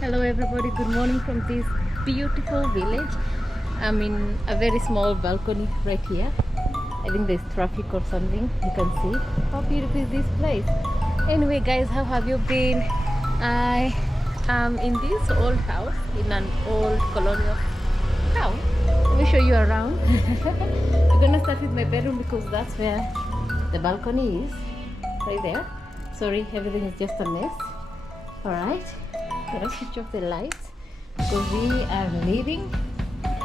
Hello everybody, good morning from this beautiful village. I'm in a very small balcony right here. I think there's traffic or something. You can see how beautiful is this place. Anyway guys, how have you been? I am in this old house, in an old colonial town. Let me show you around. We're gonna start with my bedroom because that's where the balcony is, right there. Sorry, everything is just a mess. Alright, let's switch off the lights because we are leaving.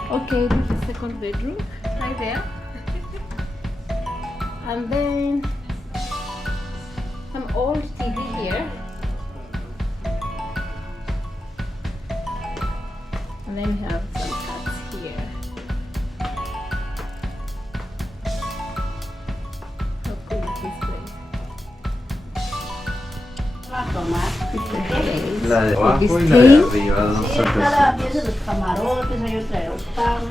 Okay, this is the second bedroom right there. And then some old TV here. And then we have some cats here. How cool is this place? La de abajo y la de arriba, dos Cada pieza de los camarotes, hay otra de los pavos.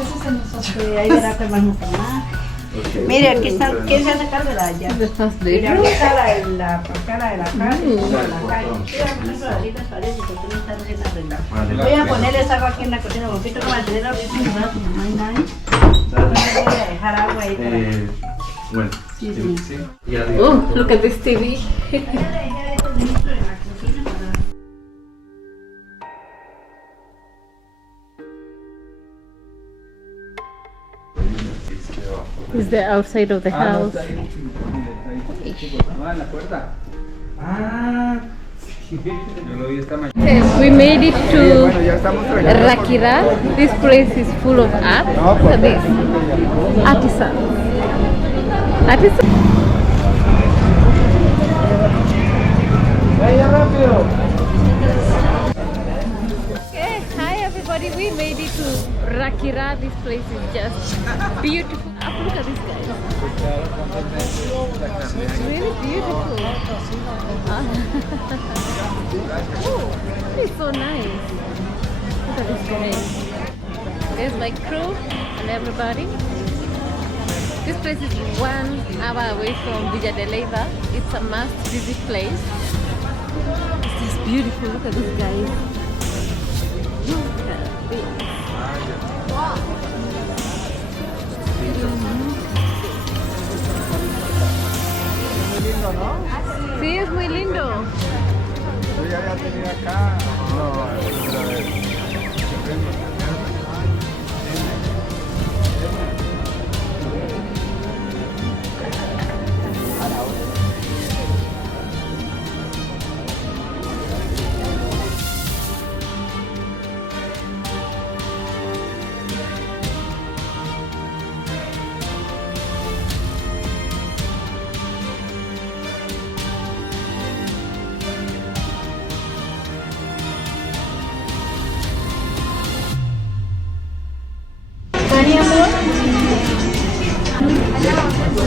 Ese es el nosotros. Ahí verá que más nos tomar. Mire, aquí está, ¿quién se hace cargo de la llave? The first Mira, bedroom. aquí está la de la carne, y la calle. Mira, unas raditas parece que tú no estás recién arreglado. Voy a ponerle esa agua aquí en la cocina, un poquito para tener ahorita en el brazo, no hay nadie. Voy a dejar agua ahí para... Bueno, Sí, sí. sí. Y arriba. Oh, look at this TV. This is the outside of the house. We made it to Raquira. This place is full of art. Look at this. Artisans. Okay, hi everybody. We made it to Raquira. This place is just beautiful. Look at this guy. It's really beautiful. Oh, it's so nice. Look at this guy. There's my crew and everybody. This place is 1 hour away from Leyva. It's a must-visit place. It's just beautiful. Look at this guy. Look at this. Sí, es muy lindo. Yo ya había tenido acá. No, es la primera vez.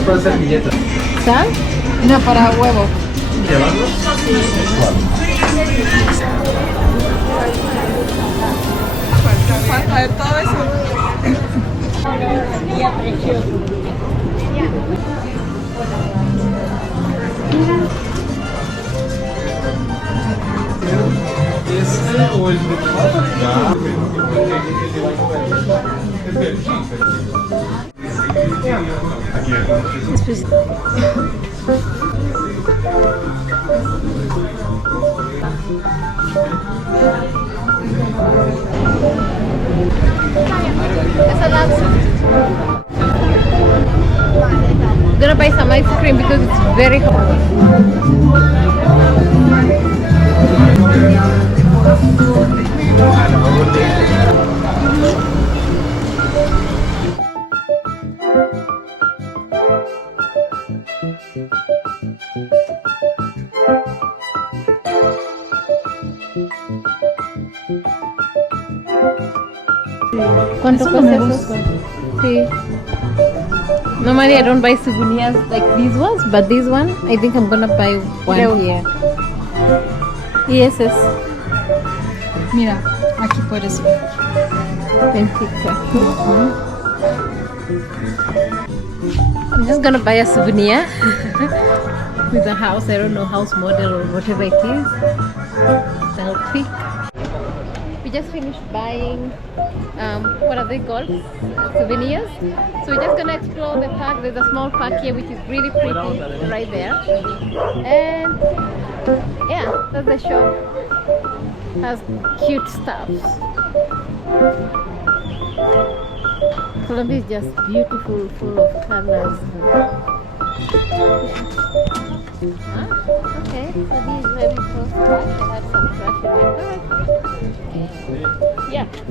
¿Cuál servilleta? ¿Sal? No, para huevo. ¿Llevarlos? A ver, todo eso. ¿Este o el de I'm gonna buy some ice cream because it's very hot. ¿Cuánto cuesta eso? Sí. Normally I don't buy souvenirs like these ones, but this one I think I'm gonna buy one here. Yes, yes. Mira, aquí puedes ver. I'm just gonna buy a souvenir with a house. I don't know, house model or whatever it is. Selfie. just finished buying, what are they called? Souvenirs. So we're just gonna explore the park. There's a small park here which is really pretty right there. And yeah, that's the shop. Has cute stuff. Colombia is just beautiful, full of colors. Huh? Okay, so this is where we first parked. I had some trash in my car. Yeah. So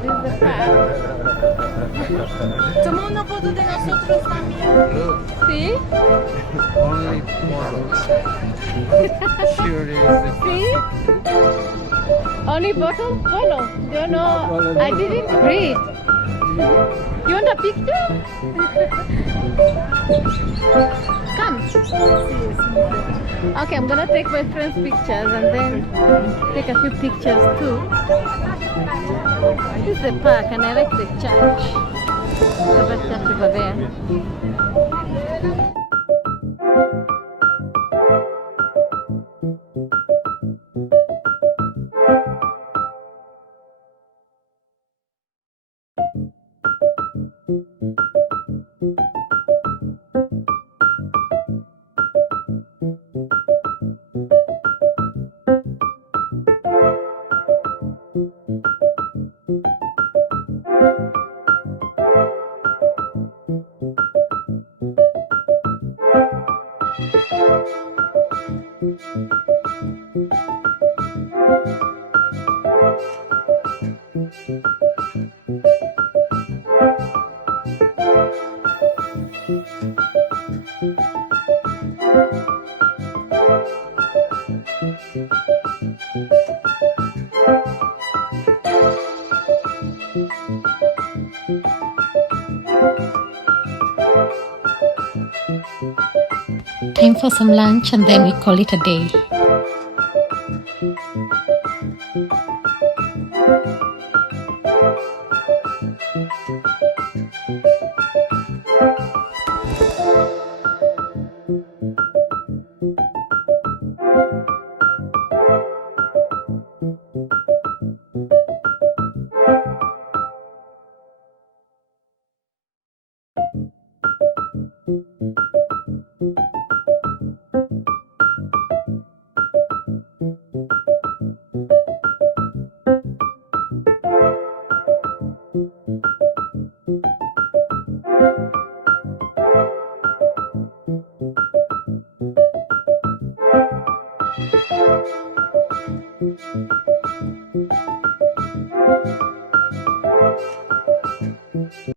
this is the park. Toma una foto de nosotros también. See? Only models. Sure is. See? Only bottle? Follow. Don't know. I didn't read. You want a picture? Come. Okay, I'm gonna take my friend's pictures and then take a few pictures too. This is the park and I like the church. There's a church over there. Time for some lunch and then we call it a day.